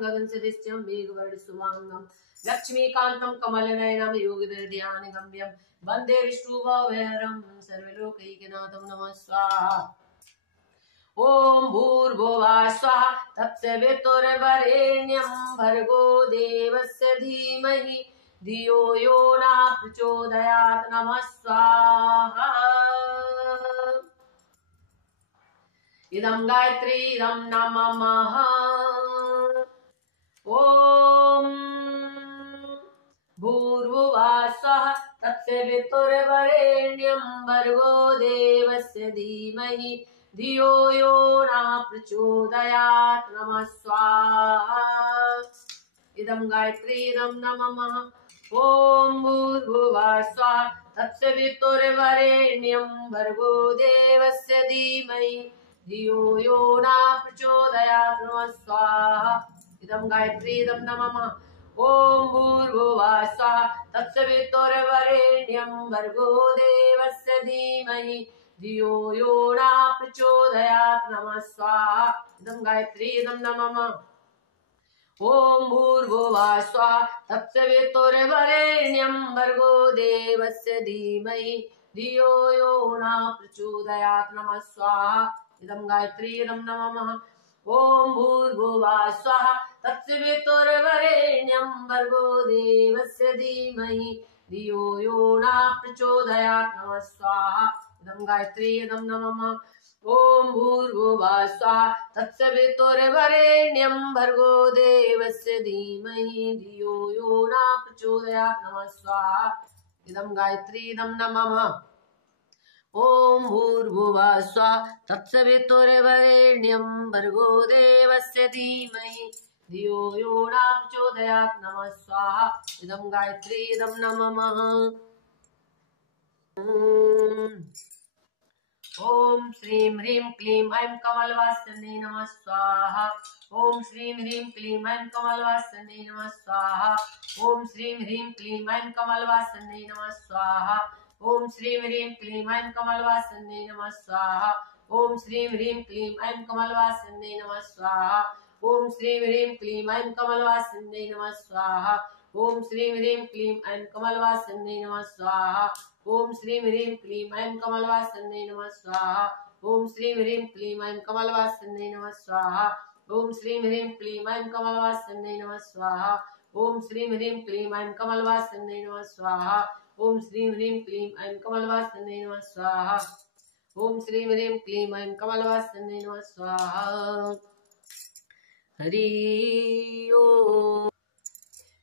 गगनसदृशं मेघवर्णशुभांगं लक्ष्मीकान्तं कमलनयनं योगिभिर्ध्यानगम्यं वन्दे विष्णुभवहरं सर्वलोकैकनाथं नमः स्वाहा। ओम भूर्भुवः स्वः तत्सवितुर्वरेण्यं भर्गो देवस्य धीमहि धियो यो न प्रचोदयात् नमः स्वाहा। इदं गायत्री इदं नमः। ओम भूर्भुवः स्वः तत्सवितुर्वरेण्यं भर्गो देवस्य धीमहि धियो यो न प्रचोदयात् नमः स्वाहा। इदं गायत्री इदं नमः। ओम भूर्भुवः स्वः तत्सवितुर्वरेण्यं भर्गो देवस्य धीमहि धियो यो न प्रचोदयात् नमः स्वाहा। इदं गायत्री इदं नमः। ओम भूर्भुवः स्वः तत्सवितुर्वरेण्यं भर्गो देवस्य धीमहि धियो यो न प्रचोदयात् नमः स्वाहा। इदं गायत्री इदं नमः। ओम भूर्भुवः स्वः तत्सवितुर्वरेण्यं भर्गो देवस्य धीमहि धियो यो न प्रचोदयात् नमः स्वाहा। इदं गायत्री इदं नमः। ओम भूर्भुवः स्वः तत्सवितुर्वरेण्यं भर्गो देवस्य धीमहि धियो यो न प्रचोदयात् नमः स्वाहा। इदं गायत्री इदं नमः। ओम भूर्भुवः स्वः तत्सवितुर्वरेण्यं भर्गो देवस्य धीमहि धियो यो न प्रचोदयात् नमः स्वाहा। इदं गायत्री इदं नमः। ओम भूर्भुवः स्वः तत्सवितुर्वरेण्यं भर्गो देवस्य धीमहि धियो यो न प्रचोदयात् नमः स्वाहा। इदं गायत्री इदं नमः। ओम श्रीं ह्रीं क्लीं ऐं कमलवासिन्यै नमः स्वाहा। ओम श्रीं ह्रीं क्लीं ऐं कमलवासिन्यै नमः स्वाहा। ओम श्रीं ह्रीं क्लीं ऐं कमलवासिन्यै नमः स्वाहा। ओम श्रीं ह्रीं क्लीं ऐं कमलवासिन्यै नमः स्वाहा। ओम श्रीं ह्रीं क्लीं ऐं कमलवासिन्यै नमः स्वाहा। ओम श्रीं ह्रीं क्लीं ऐं कमलवासिन्यै नमः स्वाहा। ओम श्रीं ह्रीं क्लीं ऐं कमलवासिन्यै नमः स्वाहा। ओम श्रीं ह्रीं क्लीं ऐं कमलवासिन्यै नमः स्वाहा। ओम श्रीं ह्रीं क्लीं ऐं कमलवासिन्यै नमः स्वाहा। ओम श्रीं ह्रीं क्लीं ऐं कमलवासिन्यै नमः स्वाहा। ओम श्रीं ह्रीं क्लीं ऐं कमलवासिन्यै नमः स्वाहा। ओम श्रीं ह्रीं क्लीं ऐं कमलवासिन्यै नमः स्वाहा। ओम श्रीं ह्रीं क्लीं ऐं कमलवासिन्यै नमः स्वाहा। हरि ओम।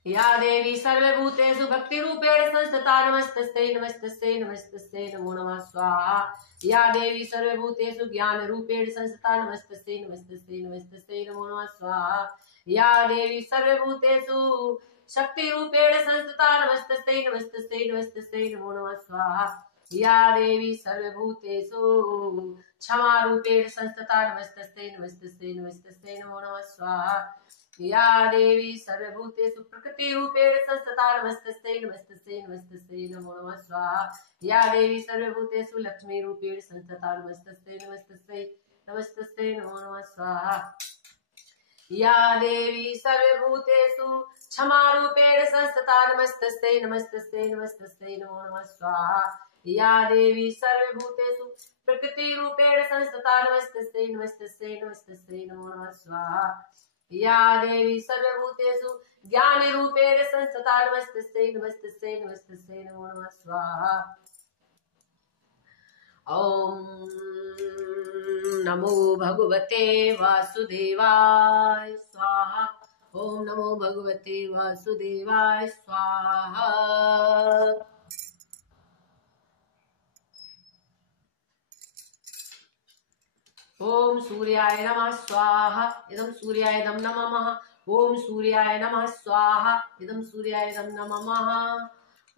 या देवी सर्वभूतेषु भक्तिरूपेण संस्थिता नमस्तस्यै नमस्तस्यै नमस्तस्यै नमो नमः स्वाहा। या देवी सर्वभूतेषु ज्ञानरूपेण संस्थिता नमस्तस्यै नमस्तस्यै नमस्तस्यै नमो नमः स्वाहा। या देवी सर्वभूतेषु शक्तिरूपेण संस्थिता नमस्तस्यै नमस्तस्यै नमस्तस्यै नमो नमः स्वाहा। या देवी सर्वभूतेषु क्षमारूपेण संस्थिता नमस्तस्यै नमस्तस्यै नमस्तस्यै नमो नमः स्वाहा। या देवी सर्वभूतेषु प्रकृतिरूपेण संस्थिता नमस्तस्यै नमस्तस्यै नमस्तस्यै नमो नमः स्वाहा। या देवी सर्वभूतेषु लक्ष्मीरूपेण संस्थिता नमस्तस्यै नमस्तस्यै नमस्तस्यै नमो नमः स्वाहा। या देवी सर्वभूतेषु क्षमारूपेण संस्थिता नमस्तस्यै नमस्तस्यै नमस्तस्यै नमो नमः स्वाहा। या देवी सर्वभूतेषु प्रकृतिरूपेण संस्थिता नमस्तस्यै नमस्तस्यै नमस्तस्यै नमो नमः स्वाहा। या देवी सर्वभूतेषु ज्ञानरूपेण संस्थिता नमस्तस्यै नमस्तस्यै नमस्तस्यै नमो नमः स्वाहा। ओम नमो भगवते वासुदेवाय स्वाहा। ओम नमो भगवते वासुदेवाय स्वाहा। ओम सूर्याय नमः स्वाहा। इदं सूर्याय इदं नमः। ओम सूर्याय नमः स्वाहा। इदं सूर्याय इदं नमः।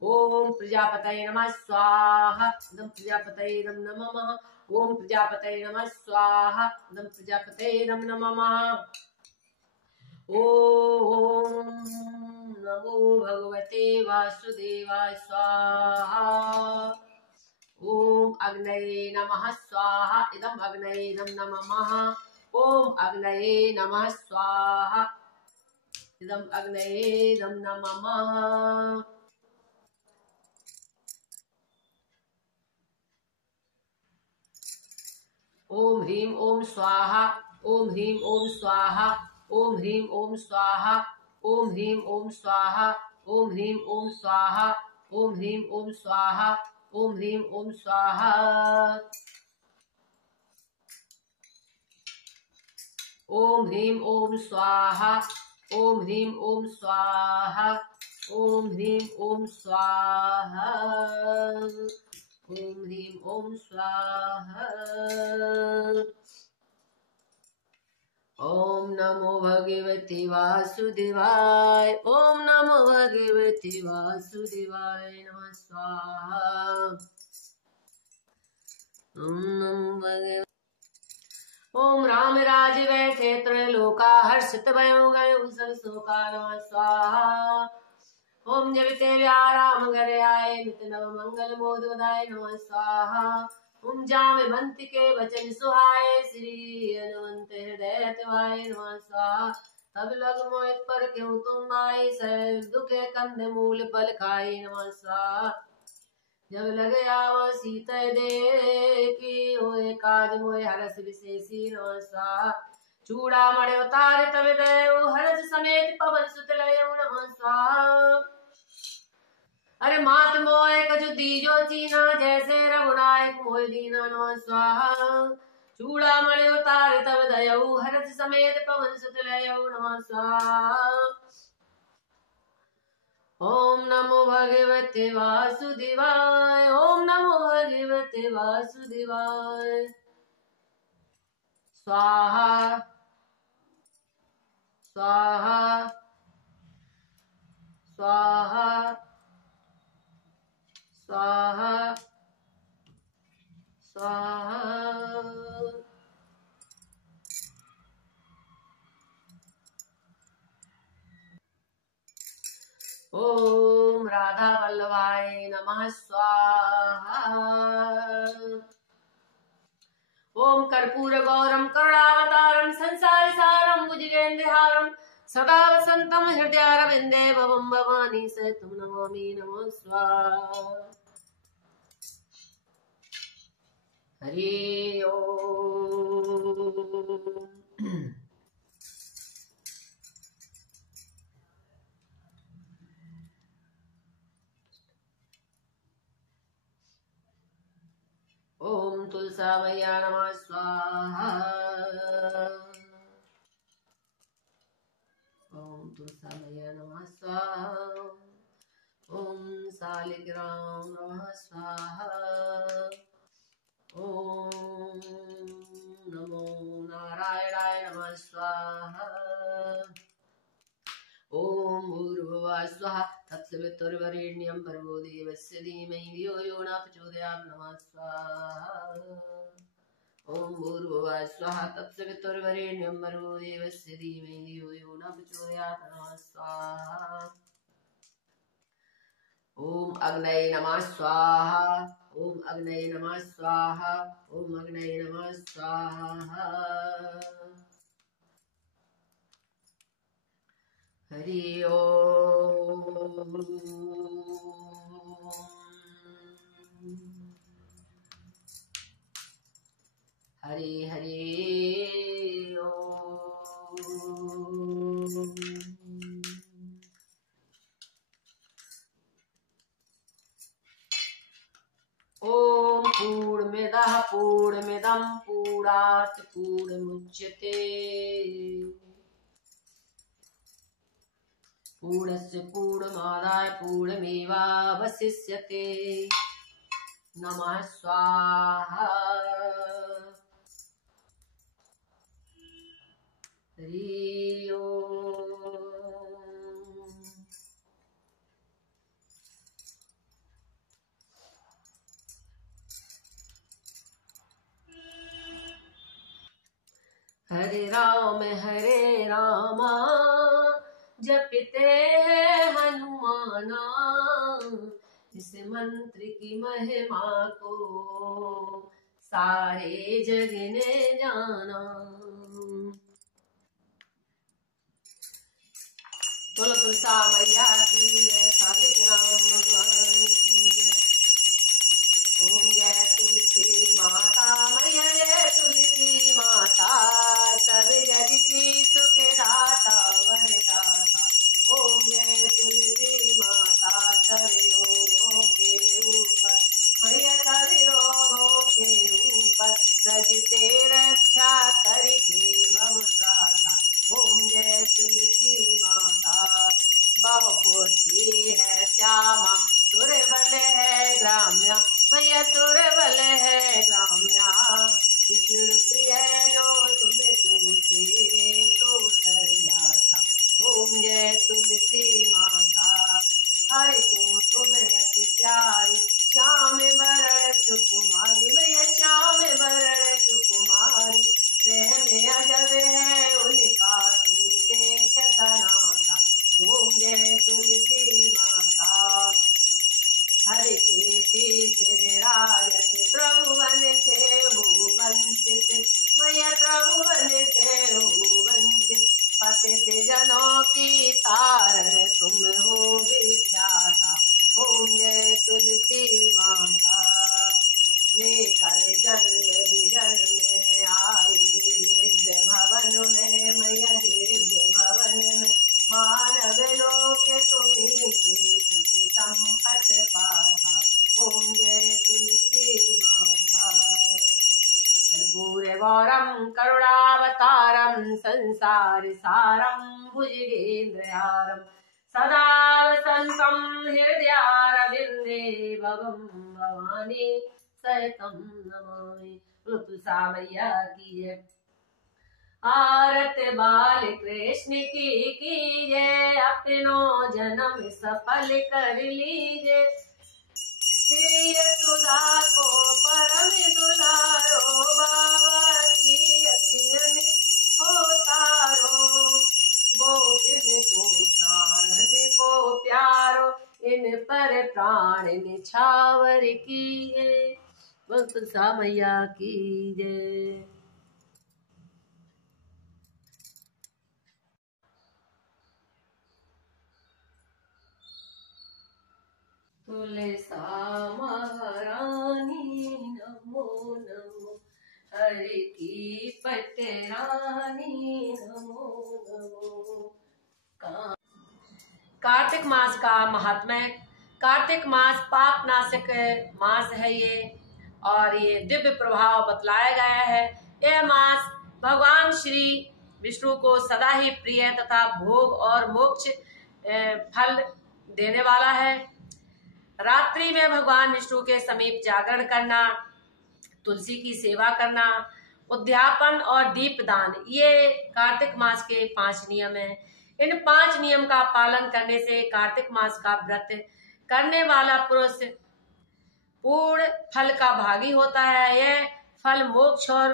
ओम प्रजापतये नमः स्वाहा। इदं प्रजापतये इदं नमः। ओम प्रजापतये नमः स्वाहा। इदं प्रजापतये इदं नमः। ओम नमो भगवते वासुदेवाय स्वाहा। ओम अग्नये नमः स्वाहा। इदं अग्नये इदं नमः। ओम अग्नये नमः स्वाहा। इदम अग्नये नमः। ओम ह्रीं ओम स्वाहा, ओम ह्रीं ओम स्वाहा, ओम ह्रीं ओम स्वाहा, ओम ह्रीं ओम स्वाहा, ओम ह्रीं ओम स्वाहा, ओम ह्रीं ओम स्वाहा, ओम ह्रीं ओम स्वाहा। ओम ह्रीं ओम स्वाहा, ओम ह्रीं ओम स्वाहा, ओम ह्रीं ओम स्वाहा, ओम ह्रीं ओम स्वाहा। ओम नमो भगवते वासुदेवाय, ओम नमो भगवते वासुदेवाय नमः स्वाहा। ओम नमो भगवते। ओम राम राज बैठे त्रैलोका हर्षित भयो गयो सब शोका नमः स्वाहा। ओम जगते व्याराम घर आए नित नव मंगल मोद बधाए नमः स्वाहा। ओम जाम बंत के वचन सुहाए श्री हनुमंत हृदय तिवाय नमः स्वाहा। तब लग मोहित पर क्यों तुम आए सह दुखे कंद मूल फल खाए नमः स्वाहा। जब लगे आव सीता दे की होए काज मोए हरस विशेषी नमः स्वाहा। चूड़ा मणि उतार तब दयो हरस समेत पवन सुत लयो नमः स्वाहा। अरे मात मोए कछु दीजो चीना जैसे रघुनायक मोए दीना नमः स्वाहा। चूड़ा मणि उतार तब दयो हरस समेत पवन सुत लयो नमः स्वाहा। ओम नमो भगवते वासुदेवाय, ओम नमो भगवते वासुदेवाय। स्वाहा स्वाहा स्वाहा स्वाहा स्वाहा। ओम राधा वल्लभाय नमः स्वाहा। ओम कर्पूर गौरम करुणावतारम संसार सारम भुजगेन्द्रहारम सदा वसंतम हृदयारविंदे भवम भवानी सहितं नमामि नमः स्वाहा। हरि ओम। ओम तुलसामया नमः स्वाहा। ओम तुलसामया नमः स्वाहा। ओम शालिग्राम नमः स्वाहा। ओम नमो नारायणाय नमः स्वाहा। ओम भूर्भुवः स्वः तत्सवितुर्वरेण्यं भर्गो देवस्य धीमहि धियो यो न प्रचोदयात् नमः स्वाहा। ओम भूर्भुवः स्वः तत्सवितुर्वरेण्यं भर्गो देवस्य धीमहि धियो यो न प्रचोदयात् नमः स्वाहा। ओम अग्नये नमः स्वाहा। ओम अग्नये नमः स्वाहा। ओम अग्नये नमः स्वाहा। हरि ओम। हरि हरि ओम। ओम पूर्णमिदः पूर्णमिदं पूर्णात् पूर्णमुच्यते। पूर्णस्य पूर्णमादाय पूर्णमेवावशिष्यते। नमः स्वाहा। हरि ओम। हरे राम जपते हैं हनुमाना। इस मंत्र की महिमा को सारे जग ने जाना। बोलो तुलसा मैया की जय, शालिग्राम भगवान की जय। ओम जय तुलसी माता मैया जय तुलसी माता, सब जग की सुख दाता वरदाता। ओम जय तुलसी माता, सब रोगों के ऊपर मैया, सब रोगों के ऊपर ब्रज से रक्षा करके भव त्राता। ओम जय तुलसी माता, बहुपुत्री है श्यामा, सुरबल है ग्राम्या मैया, सुरबल है ग्राम्या। विष्णु प्रिय जो तुम्हें पूछे तो उतर जाता। ओम जय तुलसी माता, हरि को तुम्हें अति प्यारी, श्याम बरण सुकुमारी मैया, श्याम बरण सुकुमारी। प्रेम अजब है उनका तुमसे कथा नाता। ओम जय तुलसी माता, हर के शीश विराजत, प्रभुवन से हो वंचित मैया, प्रभुवन से हो वंचित। पतित जनों की तारण तुम हो विख्याता। ओम जय तुलसी माता, लेकर जन्म विजन में आई, दिव्य भवन में मैया, दिव्य भवन में मानव लोक तुम्हीं से सुख संपत पाता। ओम जय तुलसी माता, कर्पूर गौरम करुणावतारम, संसार सारम भुजगेन्द्रहारम, सदा वसन्तं हृदयारविन्दे, भवं भवानी सहितं नमामि। बोलो तुलसा मैया की जय। आरत बाल कृष्ण की कीजिए, अपनो जन्म सफल कर लीजिए। श्री यशोदा को परम दुलारो, बाबा की अखियन को तारो। गोपिन को प्राण को प्यारो, इन पर प्राण निछावर कीजिए। बोलो तुलसा मैया की जय। तुलसा महारानी नमो नमो, हरि की पटरानी नमो नमो। कार्तिक मास का महात्म्य। कार्तिक मास पाप नाशक मास है ये, और ये दिव्य प्रभाव बतलाया गया है। यह मास भगवान श्री विष्णु को सदा ही प्रिय तथा भोग और मोक्ष फल देने वाला है। रात्रि में भगवान विष्णु के समीप जागरण करना, तुलसी की सेवा करना, उद्यापन और दीपदान, ये कार्तिक मास के 5 नियम हैं। इन 5 नियम का पालन करने से कार्तिक मास का व्रत करने वाला पुरुष पूर्ण फल का भागी होता है। यह फल मोक्ष और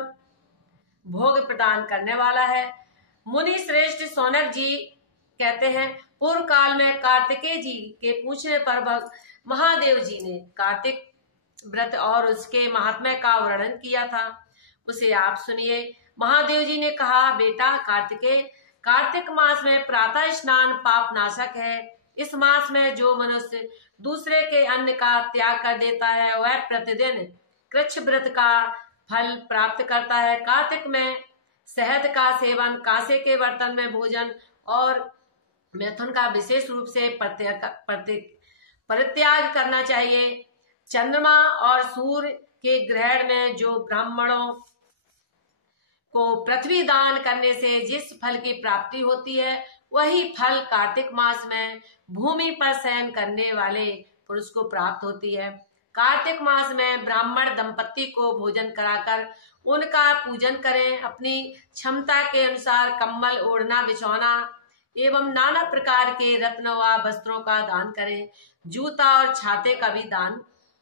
भोग प्रदान करने वाला है। मुनि श्रेष्ठ सौनक जी कहते हैं, पूर्व काल में कार्तिकेय जी के पूछने पर महादेव जी ने कार्तिक व्रत और उसके महात्म्य का वर्णन किया था। उसे आप सुनिए। महादेव जी ने कहा, बेटा कार्तिकेय, कार्तिक मास में प्रातः स्नान पाप नाशक है। इस मास में जो मनुष्य दूसरे के अन्न का त्याग कर देता है, वह प्रतिदिन कृच्छ व्रत का फल प्राप्त करता है। कार्तिक में शहद का सेवन, कांसे के बर्तन में भोजन और मैथुन का विशेष रूप से परित्याग करना चाहिए। चंद्रमा और सूर्य के ग्रहण में जो ब्राह्मणों को पृथ्वी दान करने से जिस फल की प्राप्ति होती है, वही फल कार्तिक मास में भूमि पर शयन करने वाले पुरुष को प्राप्त होती है। कार्तिक मास में ब्राह्मण दंपति को भोजन कराकर उनका पूजन करें। अपनी क्षमता के अनुसार कंबल, ओढ़ना, बिछौना एवं नाना प्रकार के रत्न व वस्त्रों का दान करें। जूता और छाते का भी दान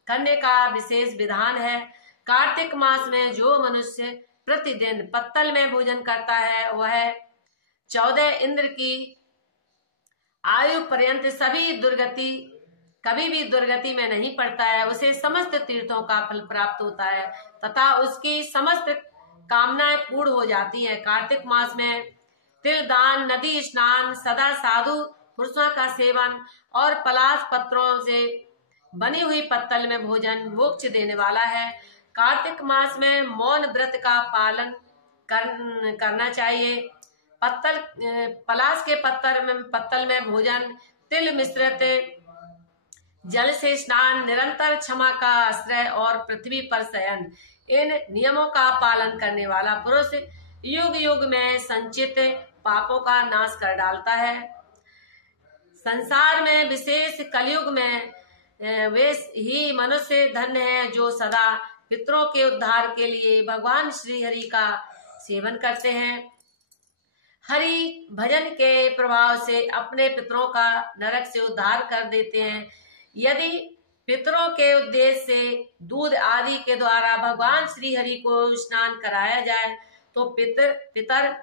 करने का विशेष विधान है। कार्तिक मास में जो मनुष्य प्रतिदिन पत्तल में भोजन करता है, वह 14 इंद्र की आयु पर्यंत कभी भी दुर्गति में नहीं पड़ता है। उसे समस्त तीर्थों का फल प्राप्त होता है तथा उसकी समस्त कामनाएं पूर्ण हो जाती हैं। कार्तिक मास में तिल दान, नदी स्नान, सदा साधु पुरुषों का सेवन और पलाश पत्रों से बनी हुई पत्तल में भोजन मोक्ष देने वाला है। कार्तिक मास में मौन व्रत का पालन करना चाहिए। पलाश के पत्तल में भोजन, तिल मिश्रित जल से स्नान, निरंतर क्षमा का आश्रय और पृथ्वी पर शयन, इन नियमों का पालन करने वाला पुरुष युग युग में संचित पापों का नाश कर डालता है। संसार में विशेष कलयुग में वे ही मनुष्य धन्य है जो सदा पितरों के उद्धार के लिए भगवान श्री हरि का सेवन करते हैं। हरि भजन के प्रभाव से अपने पितरों का नरक से उद्धार कर देते हैं। यदि पितरों के उद्देश्य से दूध आदि के द्वारा भगवान श्री हरि को स्नान कराया जाए तो पितर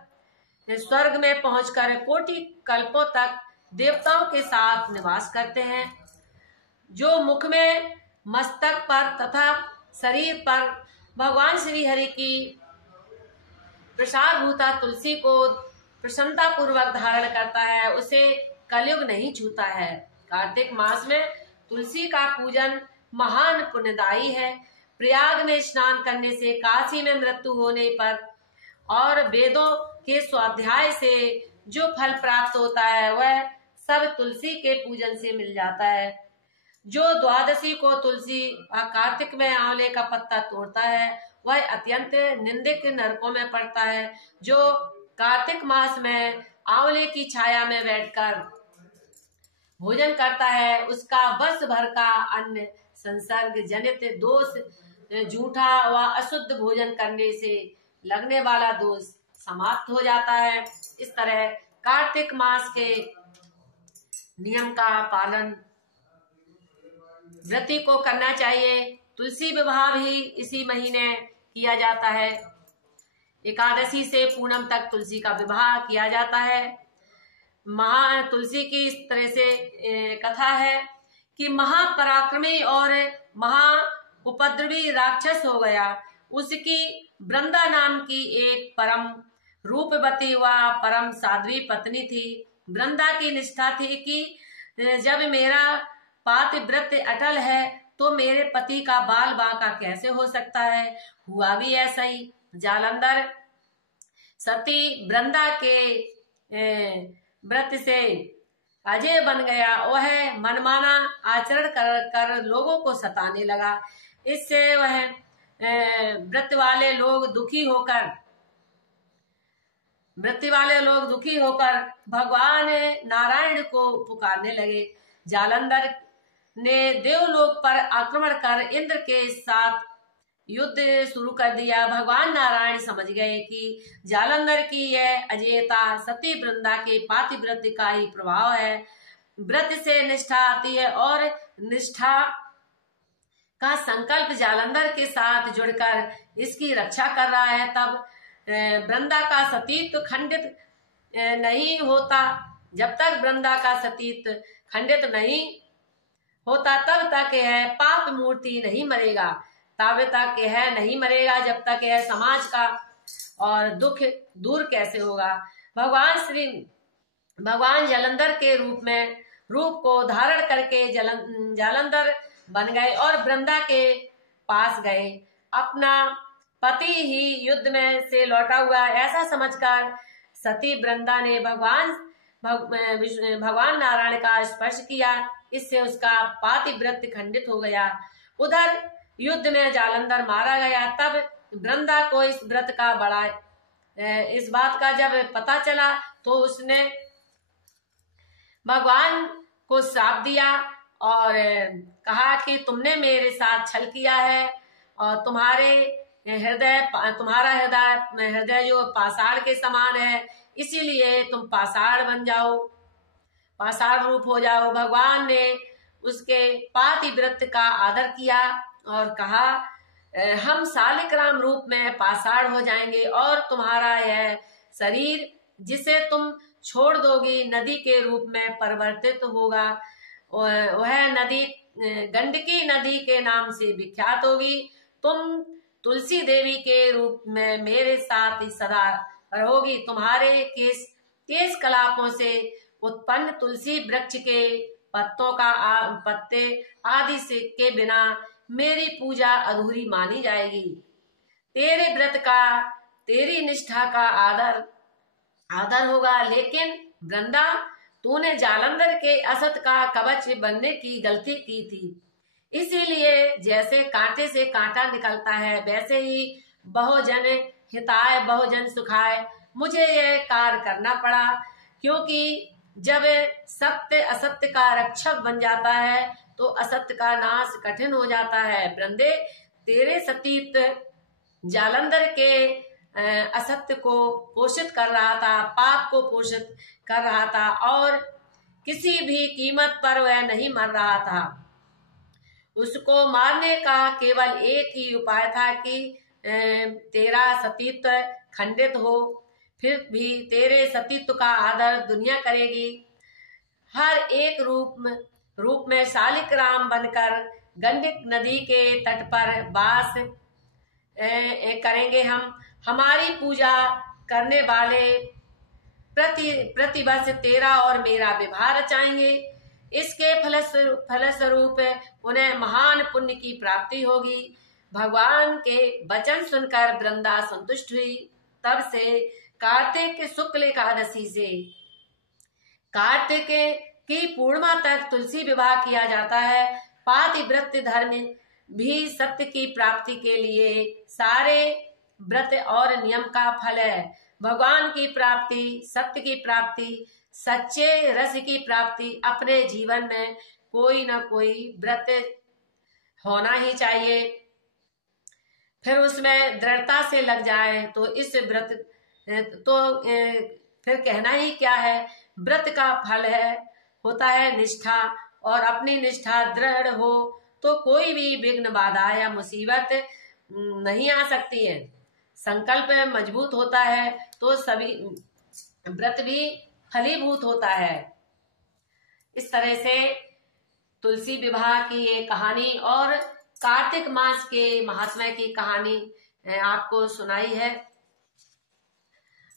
स्वर्ग में पहुंचकर कोटि कल्पों तक देवताओं के साथ निवास करते हैं। जो मुख में, मस्तक पर तथा शरीर पर भगवान श्री हरि की प्रसाद भूता तुलसी को प्रसन्नता पूर्वक धारण करता है, उसे कलयुग नहीं छूता है। कार्तिक मास में तुलसी का पूजन महान पुण्यदायी है। प्रयाग में स्नान करने से काशी में मृत्यु होने पर और वेदों के स्वाध्याय से जो फल प्राप्त होता है वह सब तुलसी के पूजन से मिल जाता है। जो द्वादशी को तुलसी व कार्तिक में आंवले का पत्ता तोड़ता है वह अत्यंत निंदिक नरकों में पड़ता है। जो कार्तिक मास में आंवले की छाया में बैठकर भोजन करता है उसका वर्ष भर का अन्न संसर्ग जनित दोष, झूठा व अशुद्ध भोजन करने से लगने वाला दोष समाप्त हो जाता है। इस तरह कार्तिक मास के नियम का पालन व्रती को करना चाहिए। तुलसी विवाह भी इसी महीने किया जाता है। एकादशी से पूनम तक तुलसी का विवाह किया जाता है। तुलसी की इस तरह से कथा है कि महापराक्रमी और महा उपद्रवी राक्षस हो गया। उसकी वृंदा नाम की एक परम रूपवती व परम साध्वी पत्नी थी। वृंदा की निष्ठा थी कि जब मेरा पातिव्रत अटल है तो मेरे पति का बाल बांका कैसे हो सकता है। हुआ भी ऐसा ही। जालंधर सती वृंदा के व्रत से अजय बन गया। वह मनमाना आचरण कर लोगों को सताने लगा। इससे वह व्रत वाले लोग दुखी होकर भगवान नारायण को पुकारने लगे। जालंधर ने देवलोक पर आक्रमण कर इंद्र के साथ युद्ध शुरू कर दिया। भगवान नारायण समझ गए कि जालंधर की यह अजेयता सती वृंदा के पातिव्रत का ही प्रभाव है। व्रत से निष्ठा आती है और निष्ठा का संकल्प जालंधर के साथ जुड़कर इसकी रक्षा कर रहा है। तब वृंदा का सतीत्व खंडित नहीं होता। जब तक वृंदा का सतीत्व खंडित नहीं होता तब तक यह पाप मूर्ति नहीं मरेगा। तब तक यह नहीं मरेगा जब तक यह समाज का और दुख दूर कैसे होगा। भगवान जालंधर के रूप को धारण करके जालंधर बन गए और वृंदा के पास गए। अपना पति ही युद्ध में से लौटा हुआ ऐसा समझकर सती वृंदा ने भगवान नारायण का स्पर्श किया। इससे उसका पातिव्रत खंडित हो गया। उधर युद्ध में जालंधर मारा गया। तब वृंदा को इस बात का जब पता चला तो उसने भगवान को श्राप दिया और कहा कि तुमने मेरे साथ छल किया है और तुम्हारा हृदय जो पाषाण के समान है, इसीलिए तुम पाषाण बन जाओ, पाषाण रूप हो जाओ। भगवान ने उसके पातिव्रत का आदर किया और कहा हम शालिग्राम रूप में पाषाण हो जाएंगे और तुम्हारा यह शरीर जिसे तुम छोड़ दोगी नदी के रूप में परिवर्तित होगा। वह नदी गंडकी नदी के नाम से विख्यात होगी। तुम तुलसी देवी के रूप में मेरे साथ ही सदा रहोगी। तुम्हारे केश कलापों से उत्पन्न तुलसी वृक्ष के पत्ते आदि से के बिना मेरी पूजा अधूरी मानी जाएगी। तेरे व्रत का, तेरी निष्ठा का आदर होगा। लेकिन वृंदा, तूने जालंधर के असत का कवच बनने की गलती की थी। इसीलिए जैसे कांटे से कांटा निकलता है, वैसे ही बहुजन हिताय बहुजन सुखाय मुझे यह कार्य करना पड़ा। क्योंकि जब सत्य असत्य का रक्षक बन जाता है तो असत्य का नाश कठिन हो जाता है। वृंदे, तेरे सतीत्व जालंधर के असत्य को पोषित कर रहा था, पाप को पोषित कर रहा था, और किसी भी कीमत पर वह नहीं मर रहा था। उसको मारने का केवल एक ही उपाय था कि तेरा सतीत्व खंडित हो। फिर भी तेरे सतीत्व का आदर दुनिया करेगी। हर एक रूप में शालिग्राम बनकर गंडक नदी के तट पर वास करेंगे। हम हमारी पूजा करने वाले प्रतिवर्ष तेरा और मेरा विवाह रचाएंगे। इसके फलस्वरूप उन्हें महान पुण्य की प्राप्ति होगी। भगवान के वचन सुनकर वृंदा संतुष्ट हुई। तब से कार्तिक शुक्ल एकादशी से कार्तिक की पूर्णिमा तक तुलसी विवाह किया जाता है। पातिव्रत्य धर्म भी सत्य की प्राप्ति के लिए सारे व्रत और नियम का फल है। भगवान की प्राप्ति, सत्य की प्राप्ति, सच्चे रस की प्राप्ति अपने जीवन में कोई ना कोई व्रत होना ही चाहिए। फिर उसमें दृढ़ता से लग जाए तो इस व्रत फिर कहना ही क्या है। व्रत का फल होता है निष्ठा, और अपनी निष्ठा दृढ़ हो तो कोई भी विघ्न, बाधा या मुसीबत नहीं आ सकती है। संकल्प मजबूत होता है तो सभी व्रत भी फलीभूत होता है। इस तरह से तुलसी विवाह की ये कहानी और कार्तिक मास के महात्म्य की कहानी आपको सुनाई है।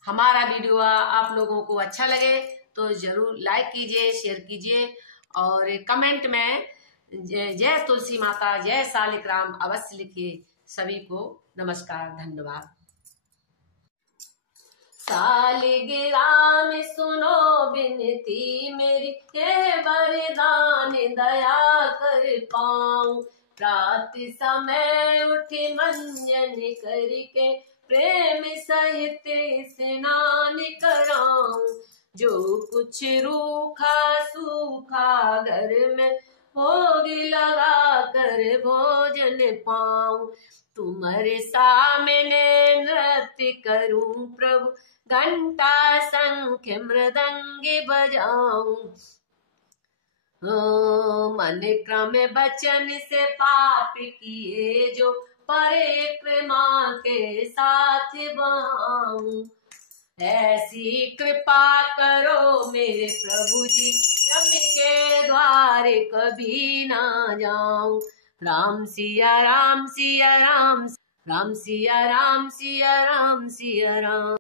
हमारा वीडियो आप लोगों को अच्छा लगे तो जरूर लाइक कीजिए, शेयर कीजिए, और कमेंट में जय तुलसी माता, जय शालिग्राम अवश्य लिखिए। सभी को नमस्कार, धन्यवाद। शालिग्राम सुनो विनती मेरी, हे वरदान दया कर पाऊं। प्रात समय उठी मंजन करके प्रेम सहित स्नान कराऊं। जो कुछ रूखा सूखा घर में होगी लगा कर भोजन पाऊं। तुम्हारे सामने नृत्य करूं प्रभु, घंटा शंख मृदंग बजाऊं। मन क्रम बचन से पाप किए जो, परिक्रमा के साथ बहाऊं। ऐसी कृपा करो मेरे प्रभु जी, यम के द्वार कभी ना जाऊं। राम सिया राम सिया राम, राम सिया राम सिया राम सिया राम।